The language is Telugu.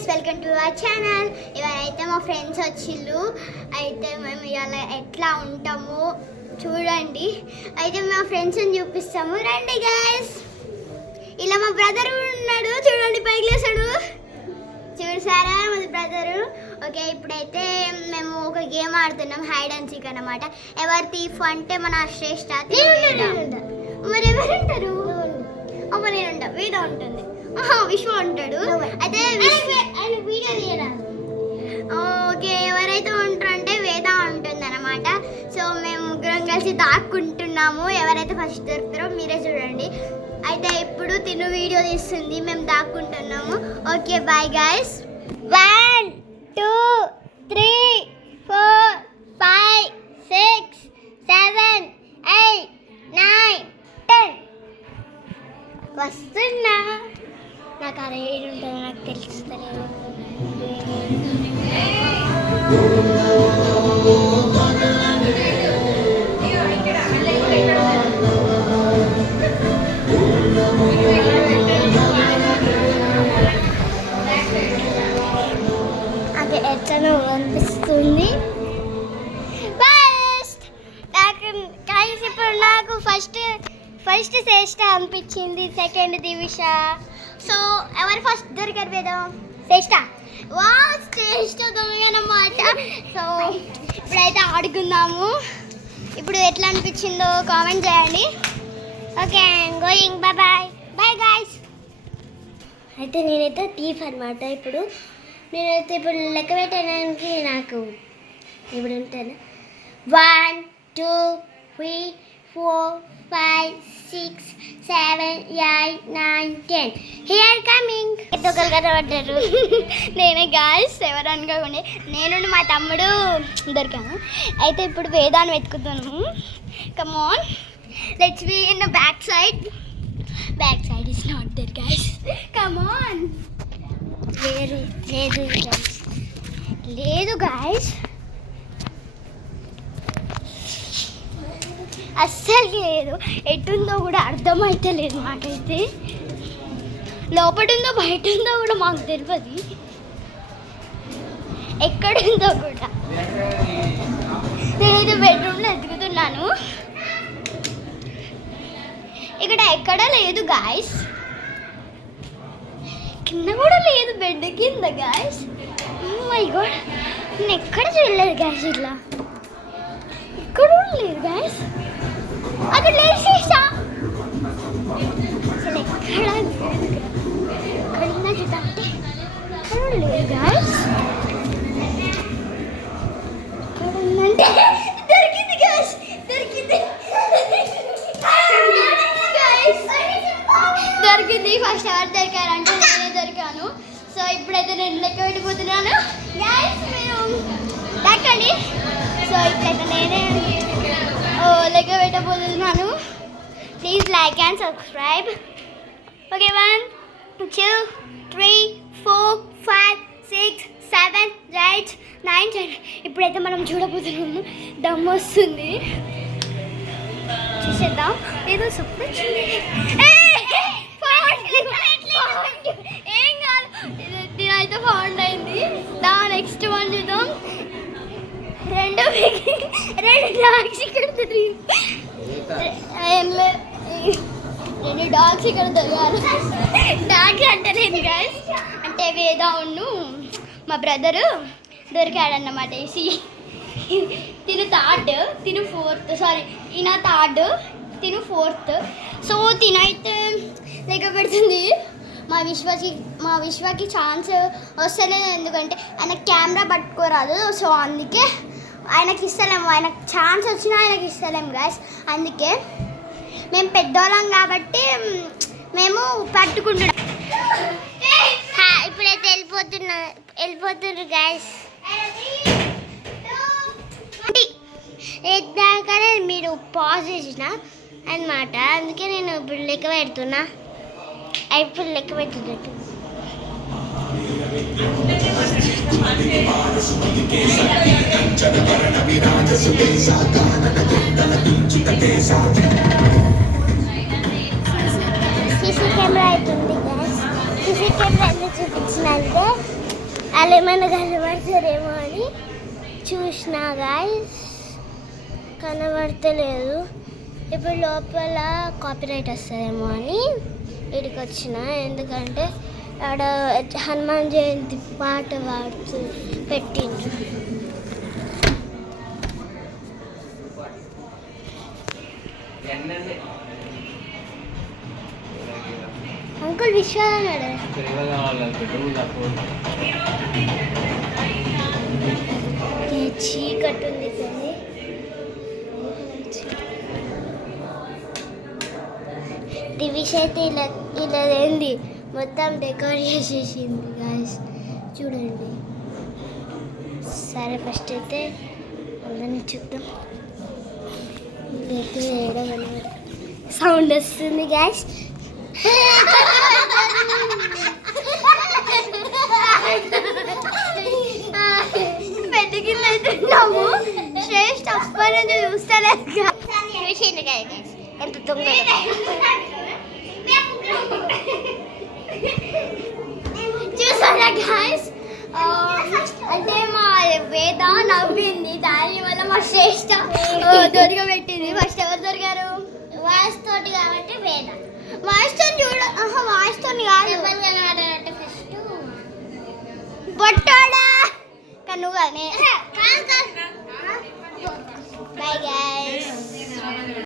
guys, welcome to our channel. ఇవాళైతే మా ఫ్రెండ్స్ వచ్చిళ్ళు అయితే మేము ఇవాళ ఎట్లా ఉంటామో చూడండి. అయితే మా ఫ్రెండ్స్ని చూపిస్తాము రండి గైస్. ఇలా మా బ్రదర్ ఉన్నాడు చూడండి, పైకి లేసాడు చూసారా మా బ్రదరు. ఓకే, ఇప్పుడైతే మేము ఒక గేమ్ ఆడుతున్నాం, హైడ్ అండ్ సీక్ అన్నమాట. ఎవరు తీఫ్ అంటే మన శ్రేష్ఠ. మరి ఎవరు ఉంటారు? అమ్మ నేను ఉంటా, వేద ఉంటుంది, విశ్వ ఉంటాడు. అయితే ఓకే, ఎవరైతే ఉంటారంటే వేద ఉంటుంది అనమాట. సో మేము ముగ్గురం కలిసి దాక్కుంటున్నాము. ఎవరైతే ఫస్ట్ దొరుకుతారో మీరే చూడండి. అయితే ఇప్పుడు తిను వీడియో తీస్తుంది, మేము దాక్కుంటున్నాము. Okay bye guys. 1 2 3 4 5 6 7 8 9 10 వస్తున్నా. నాకు అరే ఏడు ఉంటుందో నాకు తెలుస్తలేదు. అది ఎట్లనో అనిపిస్తుంది. ఇప్పుడు నాకు ఫస్ట్ శ్రేష్ఠ అనిపించింది, సెకండ్ దివిష. సో ఎవరు ఫస్ట్ దొరికారు వేద? శ్రేష్ఠ. వా, శ్రేష్ఠ దొరికానమాట. సో ఇప్పుడైతే ఆడుకుందాము. ఇప్పుడు ఎట్లా అనిపించిందో కామెంట్ చేయండి. Okay, going. Bye bye bye guys. అయితే నేనైతే టీఫ్ అనమాట. ఇప్పుడు లెక్క పెట్టడానికి నాకు ఇప్పుడు ఉంటాను. 1 2 3 4 5 6 7 8 9 10 హియర్ కమింగ్. ఒకరు కనబడ్డారు. నేనే గాయ్స్, ఎవరు అనుకోకుండా నేను మా తమ్ముడు దొరికాము. అయితే ఇప్పుడు వేదాన్ని వెతుకుతున్నాము. Come on, let's be in the back side. Back side is not there guys. Come on. లేదు గాయ్స్, అస్సలు లేదు. ఎటుందో కూడా అర్థమైతే లేదు మాకైతే. లోపల ఉందో బయట ఉందో కూడా మాకు తెలియదు, ఎక్కడుందో కూడా. నేనైతే బెడ్రూమ్లో ఎదుగుతున్నాను. ఇక్కడ ఎక్కడ లేదు గాయస్, కింద కూడా లేదు, బెడ్ కింద గాయస్. మై గాడ్, నేను ఎక్కడ చూడలేదు గాయస్, ఇట్లా ఇక్కడ కూడా లేదు గాయస్. అక్కడ లేదు శ్రేష్ఠ, అసలు ఎక్కడ లేదు. ఎక్కడున్నా చూద్దామంటే ఎక్కడ లేదు గాయస్. ఎక్కడ ఉందంటే దొరికింది గాయస్, దొరికింది. ఫస్ట్ ఎవరు దొరికారంటే నేనే దొరికాను. సో ఇప్పుడైతే నేను లెక్క పెట్టిపోతున్నాను. మీరు దక్కండి. సో ఇప్పుడైతే నేనే లెక్క పెట్టబోతున్నాను. Please like and subscribe. Okay, 1 2 3 4 5 6 7 8 9 10. ఇప్పుడైతే మనం చూడబోతున్నాము. దమ్ వస్తుంది, చూసేద్దాం. ఏదో సూపర్ వచ్చింది. ఏం కాదు, దీనైతే ఫౌండ్ అయింది. నెక్స్ట్ వన్ చూద్దాం. రెండు డాగ్స్ ఇక్కడ రెండు డాగ్స్ ఇక్కడ దొరికారు. డాగ్స్ అంటే లేదు గాయస్, అంటే వేద ఉన్ను మా బ్రదరు దొరికాడన్నమాట. తిను థర్డ్, తిను ఫోర్త్, సారీ ఈయన థర్డ్, తిను ఫోర్త్. సో తినైతే లెక్క పెడుతుంది. మా విశ్వకి ఛాన్స్ వస్తలేదు, ఎందుకంటే ఆయన కెమెరా పట్టుకోరాదు. సో అందుకే ఆయనకి ఇస్తలేము, ఆయనకు ఛాన్స్ వచ్చినా ఆయనకి ఇస్తలేము గాయస్. అందుకే మేము పెద్దోళ్ళం కాబట్టి మేము పట్టుకుంటున్నాం. ఇప్పుడైతే వెళ్ళిపోతున్నారు గాయస్. ఎద్దాకనే మీరు పాజ్ చేసిన అనమాట, అందుకే నేను ఇప్పుడు లెక్క పెడుతున్నా. ఇప్పుడు లెక్క పెడుతున్నట్టు. సీసీ కెమెరా అవుతుంది. సీసీ కెమెరా చూపించినంటే అలా ఏమైనా కనబడతారేమో అని చూసినా గాయస్, కనబడతలేదు. ఇప్పుడు లోపల కాపీరైట్ వస్తుందేమో అని ఇక్కడికి వచ్చిన, ఎందుకంటే ఆడ హనుమాన్ జయంతి పాట పాడుతూ పెట్టిండ్రు. అంకుల్ విశ్వాస్ అన్నాడు. చీకటి ఉంది కానీ దివిష అయితే ఇలా ఏంది మొత్తం డెకరేట్ చేసింది గాయస్, చూడండి. సరే ఫస్ట్ అయితే అందరినీ చూద్దాం. సౌండ్ వస్తుంది గాయస్. పెద్ద కింద అవుతున్నాము. శ్రేష్ఠ అప్పటి నుంచి చూస్తలేదు. ఎంత దొంగ చూసారా గాయస్? అంటే మా వేద నవ్వింది, దానివల్ల మా శ్రేష్ఠ దొరకబెట్టింది. ఫస్ట్ ఎవరు దొరికారు? వాయిస్ తోటి కాబట్టి వేద. వాయిస్ తోటి వాయిస్ తోటి కాదు,